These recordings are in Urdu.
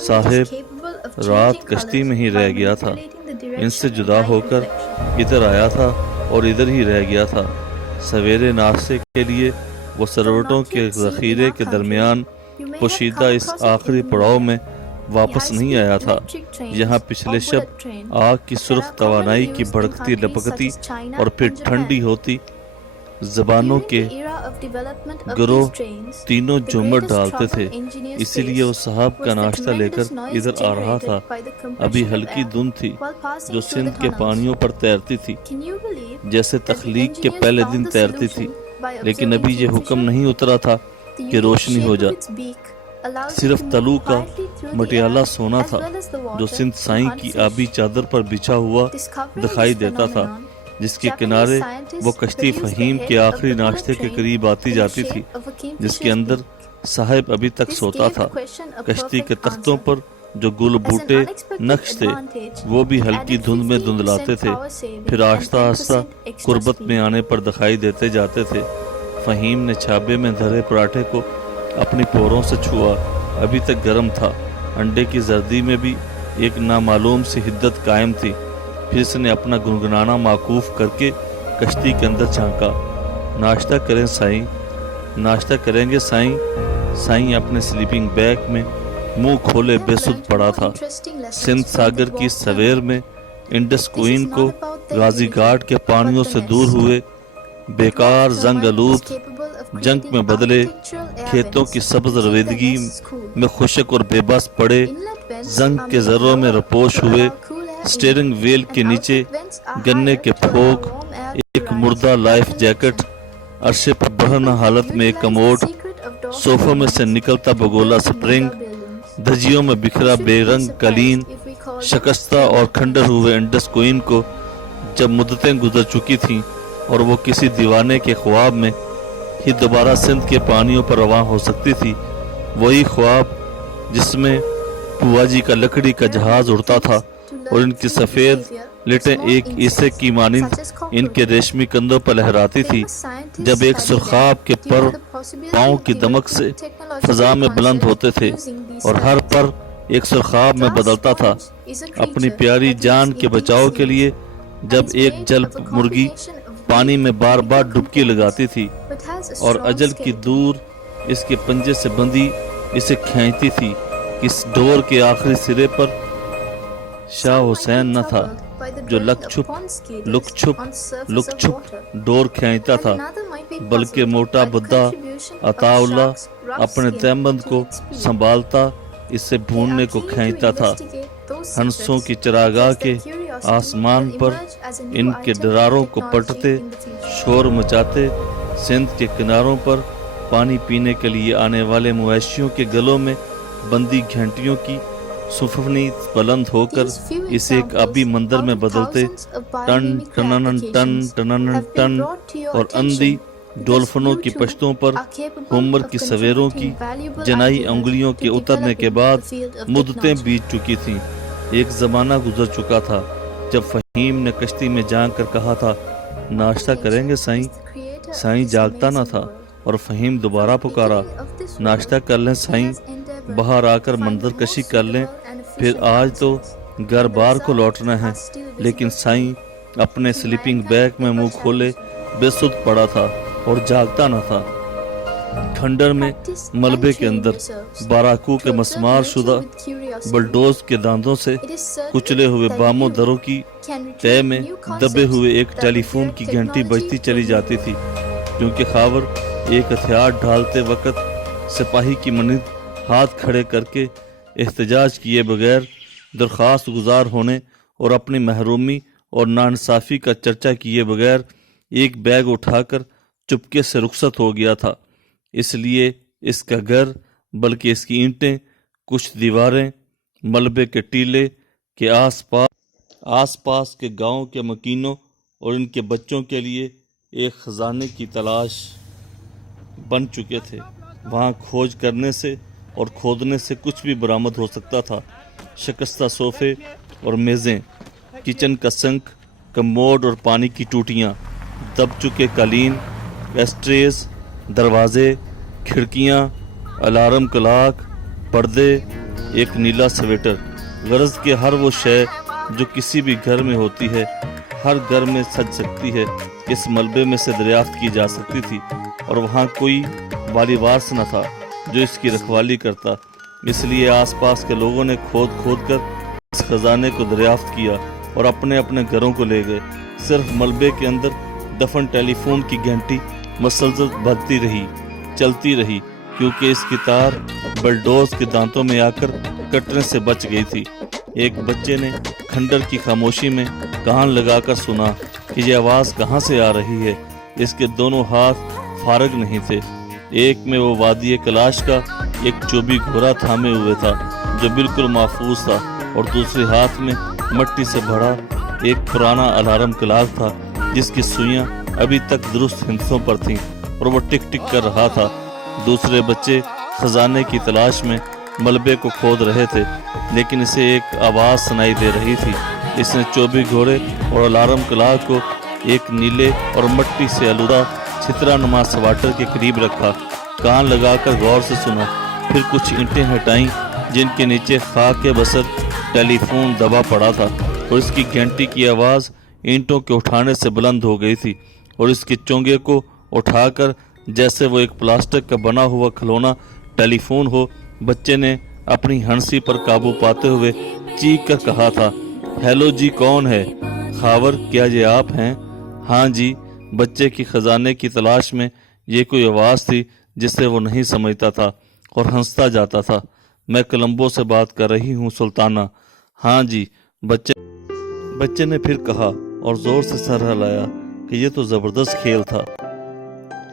صاحب رات کشتی میں ہی رہ گیا تھا، ان سے جدا ہو کر ادھر آیا تھا اور ادھر ہی رہ گیا تھا۔ سویرے ناشتے کے لیے وہ سروٹوں کے ذخیرے کے درمیان پوشیدہ اس آخری پڑاؤ میں واپس نہیں آیا تھا، یہاں پچھلے شب آگ کی سرخ توانائی کی بھڑکتی لپکتی اور پھر ٹھنڈی ہوتی زبانوں کے گروہ تینوں جھومر ڈالتے تھے، اسی لیے وہ صاحب کا ناشتہ لے کر ادھر آ رہا تھا۔ ابھی ہلکی دھند تھی جو سندھ کے پانیوں پر تیرتی تھی، جیسے تخلیق کے پہلے دن تیرتی تھی، لیکن ابھی یہ حکم نہیں اترا تھا کہ روشنی ہو جائے۔ صرف طلوع کا مٹیالہ سونا تھا جو سندھ سائیں کی آبی چادر پر بچھا ہوا دکھائی دیتا تھا، جس کے کنارے وہ کشتی فہیم کے آخری ناشتے کے قریب آتی جاتی تھی، جس کے اندر صاحب ابھی تک سوتا تھا۔ کشتی کے تختوں پر جو گل بوٹے نقش تھے وہ بھی ہلکی دھند میں دھندلاتے تھے، پھر آہستہ آہستہ قربت میں آنے پر دکھائی دیتے جاتے تھے۔ فہیم نے چھابے میں دھرے پراٹھے کو اپنی پوروں سے چھوا، ابھی تک گرم تھا، انڈے کی زردی میں بھی ایک نامعلوم سی حدت قائم تھی۔ پھر اس نے اپنا گنگنانا معکوف کر کے کشتی کے اندر جھانکا۔ ناشتہ کریں سائیں، ناشتہ کریں گے سائیں؟ سائیں اپنے سلیپنگ بیگ میں منہ کھولے بے سدھ پڑا تھا۔ سندھ ساگر کی سویر میں انڈس کوئن کو غازی گھاٹ کے پانیوں سے دور ہوئے بیکار زنگ آلود جنگ میں بدلے کھیتوں کی سبز رویدگی میں خشک اور بے بس پڑے زنگ کے ذروں میں رپوش ہوئے سٹیئرنگ ویل کے نیچے گنے کے پھوک، ایک مردہ لائف جیکٹ، عرشے پر بڑھنا حالت میں ایک کموڈ، صوفوں میں سے نکلتا بگولا سپرنگ، دھجیوں میں بکھرا بے رنگ قالین، شکستہ اور کھنڈر ہوئے انڈس کوئن کو جب مدتیں گزر چکی تھیں اور وہ کسی دیوانے کے خواب میں ہی دوبارہ سندھ کے پانیوں پر رواں ہو سکتی تھی، وہی خواب جس میں پوا جی کا لکڑی کا جہاز اڑتا تھا اور ان کی سفید لٹیں ایک عیسے کی مانند ان کے ریشمی کندھوں پر لہراتی تھی، جب ایک سرخاب کے پر پاؤں کی دمک سے فضا میں بلند ہوتے تھے اور ہر پر ایک سرخاب میں بدلتا تھا۔ اپنی پیاری جان کے بچاؤ کے لیے جب ایک جل مرغی پانی میں بار بار ڈبکی لگاتی تھی اور اجل کی دور اس کے پنجے سے بندھی اسے کھینچتی تھی، اس ڈور کے آخری سرے پر شاہ حسین نہ تھا جو لک چھپ ڈور کھینچتا تھا، بلکہ موٹا بدھا عطا اللہ اپنے دیمبند کو سنبھالتا اسے بھوننے کو کھینچتا تھا۔ ہنسوں کی چراگاہ کے آسمان پر ان کے ڈراروں کو پٹتے شور مچاتے سندھ کے کناروں پر پانی پینے کے لیے آنے والے مویشیوں کے گلوں میں بندی گھنٹیوں کی سفنی بلند ہو کر اسے ایک آبی مندر میں بدلتے ٹن ٹنن ٹن ٹنن ٹن اور اندھی ڈولفنوں کی پشتوں پر ہومر کی سویروں کی جنائی انگلیوں کے اترنے کے بعد مدتیں بیت چکی تھیں۔ ایک زمانہ گزر چکا تھا جب فہیم نے کشتی میں جان کر کہا تھا ناشتہ کریں گے سائیں؟ سائیں جاگتا نہ تھا اور فہیم دوبارہ پکارا ناشتہ کر لیں سائیں، باہر آ کر منظر کشی کر لیں، پھر آج تو گھر بار کو لوٹنا ہے۔ لیکن سائیں اپنے سلیپنگ بیگ میں منہ کھولے بے سدھ پڑا تھا اور جاگتا نہ تھا۔ کھنڈر میں ملبے کے اندر باراکو کے مسمار شدہ بلڈوز کے داندوں سے کچلے ہوئے باموں دروں کی تہ میں دبے ہوئے ایک ٹیلی فون کی گھنٹی بجتی چلی جاتی تھی، کیونکہ خاور ایک ہتھیار ڈھالتے وقت سپاہی کی مانند ہاتھ کھڑے کر کے احتجاج کیے بغیر درخواست گزار ہونے اور اپنی محرومی اور ناانصافی کا چرچا کیے بغیر ایک بیگ اٹھا کر چپکے سے رخصت ہو گیا تھا۔ اس لیے اس کا گھر بلکہ اس کی اینٹیں، کچھ دیواریں، ملبے کے ٹیلے کے آس پاس کے گاؤں کے مکینوں اور ان کے بچوں کے لیے ایک خزانے کی تلاش بن چکے تھے۔ وہاں کھوج کرنے سے اور کھودنے سے کچھ بھی برآمد ہو سکتا تھا۔ شکستہ صوفے اور میزیں، کچن کا سنک، کموڈ اور پانی کی ٹوٹیاں، دب چکے قالین، ایسٹریز، دروازے، کھڑکیاں، الارم کلاک، پردے، ایک نیلا سویٹر، غرض کہ ہر وہ شے جو کسی بھی گھر میں ہوتی ہے، ہر گھر میں سج سکتی ہے، اس ملبے میں سے دریافت کی جا سکتی تھی، اور وہاں کوئی والی وارث نہ تھا جو اس کی رکھوالی کرتا۔ اس لیے آس پاس کے لوگوں نے کھود کھود کر اس خزانے کو دریافت کیا اور اپنے اپنے گھروں کو لے گئے۔ صرف ملبے کے اندر دفن ٹیلی فون کی گھنٹی مسلسل بجتی رہی، چلتی رہی، کیونکہ اس کی تار بلڈوز کے دانتوں میں آ کر کٹنے سے بچ گئی تھی۔ ایک بچے نے کھنڈر کی خاموشی میں کان لگا کر سنا کہ یہ آواز کہاں سے آ رہی ہے۔ اس کے دونوں ہاتھ فارغ نہیں تھے، ایک میں وہ وادی کلاش کا ایک چوبی گھوڑا تھامے ہوئے تھا جو بالکل محفوظ تھا، اور دوسرے ہاتھ میں مٹی سے بھرا ایک پرانا الارم کلاک تھا جس کی سوئیاں ابھی تک درست ہندسوں پر تھیں اور وہ ٹک ٹک کر رہا تھا۔ دوسرے بچے خزانے کی تلاش میں ملبے کو کھود رہے تھے، لیکن اسے ایک آواز سنائی دے رہی تھی۔ اس نے چوبی گھوڑے اور الارم کلاک کو ایک نیلے اور مٹی سے آلودہ چھترا نما سواٹر کے قریب رکھا، کان لگا کر غور سے سنا، پھر کچھ اینٹیں ہٹائیں جن کے نیچے خاک بصر ٹیلی فون دبا پڑا تھا، اور اس کی گھنٹی کی آواز اینٹوں کے اٹھانے سے بلند ہو گئی تھی، اور اس کے چونگے کو اٹھا کر جیسے وہ ایک پلاسٹک کا بنا ہوا کھلونا ٹیلی فون ہو، بچے نے اپنی ہنسی پر قابو پاتے ہوئے چیخ کر کہا تھا، ہیلو جی، کون ہے؟ خاور، کیا یہ آپ ہیں؟ ہاں جی۔ بچے کی خزانے کی تلاش میں یہ کوئی آواز تھی جسے وہ نہیں سمجھتا تھا، اور ہنستا جاتا تھا۔ میں کولمبو سے بات کر رہی ہوں سلطانہ۔ ہاں جی، بچے نے پھر کہا اور زور سے سر ہلایا کہ یہ تو زبردست کھیل تھا،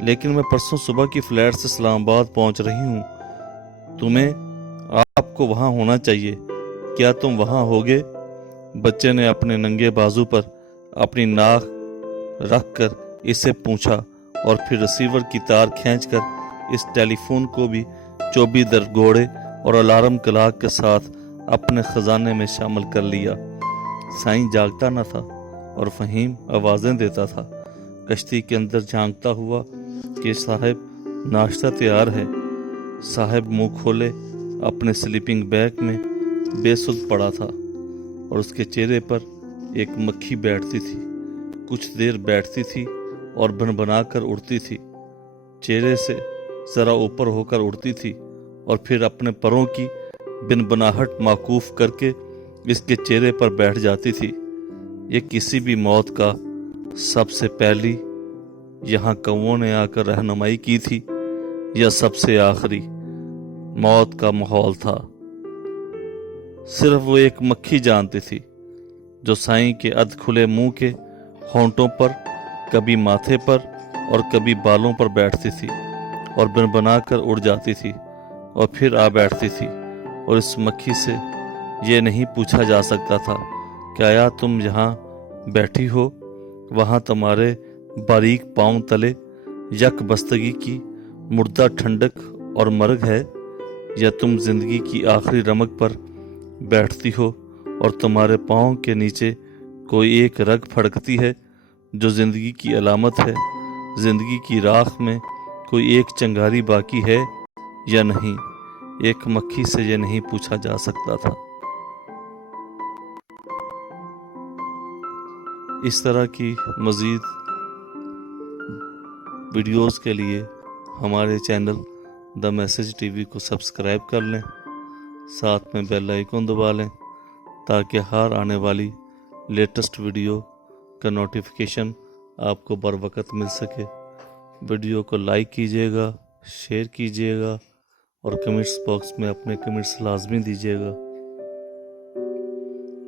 لیکن میں پرسوں صبح کی فلائٹ سے اسلام آباد پہنچ رہی ہوں۔ آپ کو وہاں ہونا چاہیے، کیا تم وہاں ہوگے؟ بچے نے اپنے ننگے بازو پر اپنی ناک رکھ کر اسے پوچھا، اور پھر ریسیور کی تار کھینچ کر اس ٹیلی فون کو بھی 24 گھوڑے اور الارم کلاک کے ساتھ اپنے خزانے میں شامل کر لیا۔ سائیں جاگتا نہ تھا اور فہیم آوازیں دیتا تھا، کشتی کے اندر جھانکتا ہوا کہ صاحب ناشتہ تیار ہے۔ صاحب منہ کھولے اپنے سلیپنگ بیگ میں بے سدھ پڑا تھا، اور اس کے چہرے پر ایک مکھی بیٹھتی تھی، کچھ دیر بیٹھتی تھی اور بنبنا کر اڑتی تھی، چہرے سے ذرا اوپر ہو کر اڑتی تھی، اور پھر اپنے پروں کی بنبناہٹ موقوف کر کے اس کے چہرے پر بیٹھ جاتی تھی۔ یہ کسی بھی موت کا سب سے پہلی یہاں کووں نے آ کر رہنمائی کی تھی، یا سب سے آخری موت کا ماحول تھا؟ صرف وہ ایک مکھی جانتی تھی، جو سائیں کے ادھ کھلے منہ کے ہونٹوں پر، کبھی ماتھے پر اور کبھی بالوں پر بیٹھتی تھی، اور بنبنا کر اڑ جاتی تھی اور پھر آ بیٹھتی تھی، اور اس مکھی سے یہ نہیں پوچھا جا سکتا تھا کہ آیا تم یہاں بیٹھی ہو، وہاں تمہارے باریک پاؤں تلے یک بستگی کی مردہ ٹھنڈک اور مرگ ہے، یا تم زندگی کی آخری رمق پر بیٹھتی ہو اور تمہارے پاؤں کے نیچے کوئی ایک رگ پھڑکتی ہے جو زندگی کی علامت ہے، زندگی کی راکھ میں کوئی ایک چنگاری باقی ہے یا نہیں۔ ایک مکھی سے یہ نہیں پوچھا جا سکتا تھا۔ اس طرح کی مزید ویڈیوز کے لیے ہمارے channel the message T V کو سبسکرائب کر لیں، ساتھ میں بیل آئیکن دبا لیں تاکہ ہر آنے والی لیٹسٹ ویڈیو کا نوٹیفیکیشن آپ کو بر وقت مل سکے۔ ویڈیو کو لائک کیجیے گا، شیئر کیجیے گا، اور کمنٹس باکس میں اپنے کمنٹس لازمی دیجیے گا۔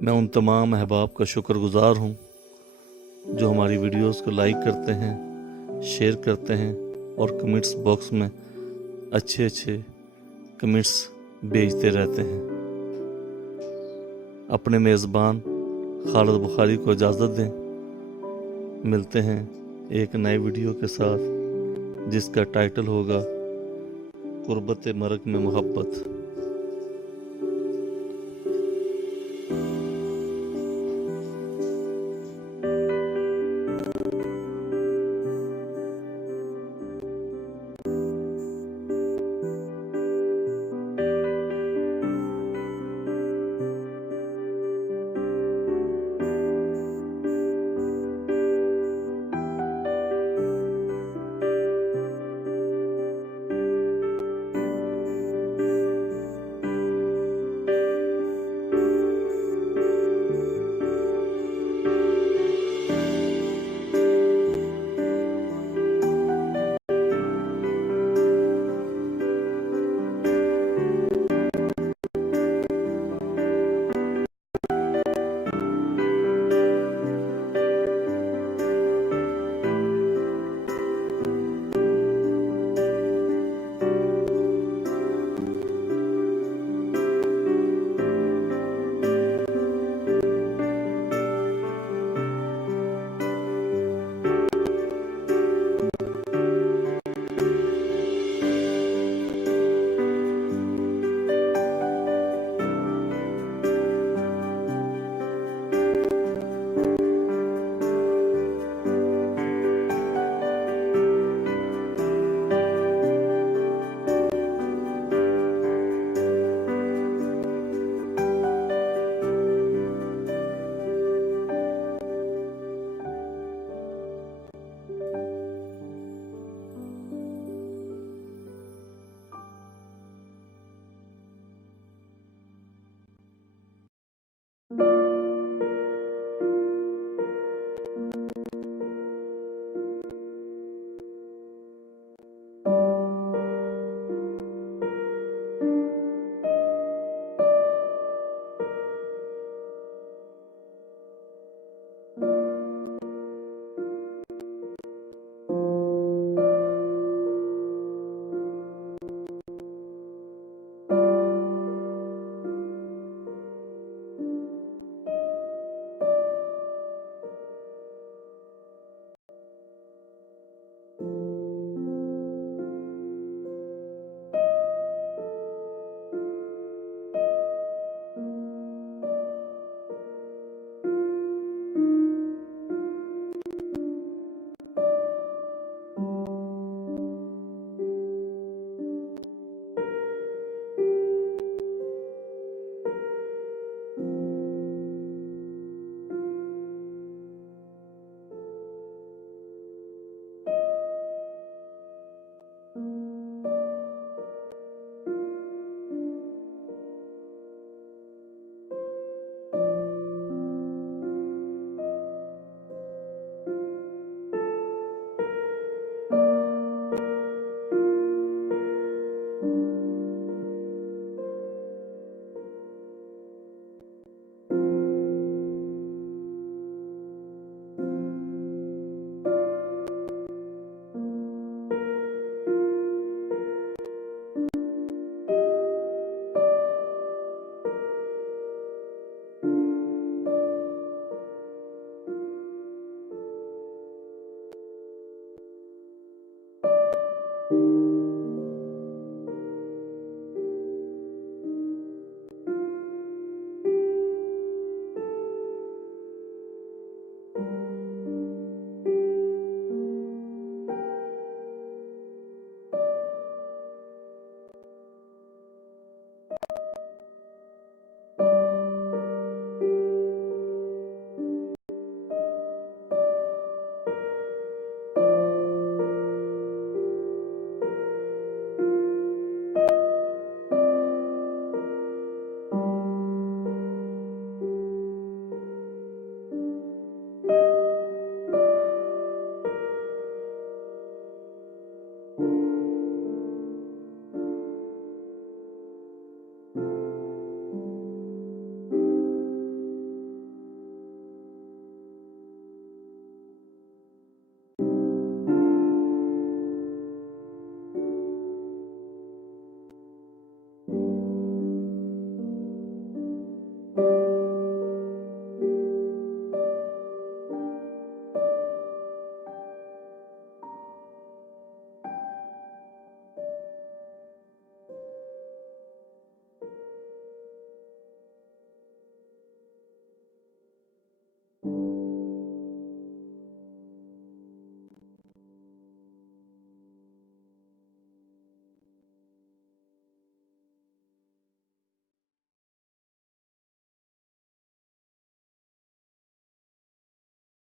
میں ان تمام احباب کا شکر گزار ہوں جو ہماری ویڈیوز کو لائک کرتے ہیں، شیئر کرتے ہیں، اور کمنٹس باکس میں اچھے کمنٹس بھیجتے رہتے ہیں۔ اپنے میزبان خالد بخاری کو اجازت دیں، ملتے ہیں ایک نئے ویڈیو کے ساتھ جس کا ٹائٹل ہوگا قربت مرگ میں محبت۔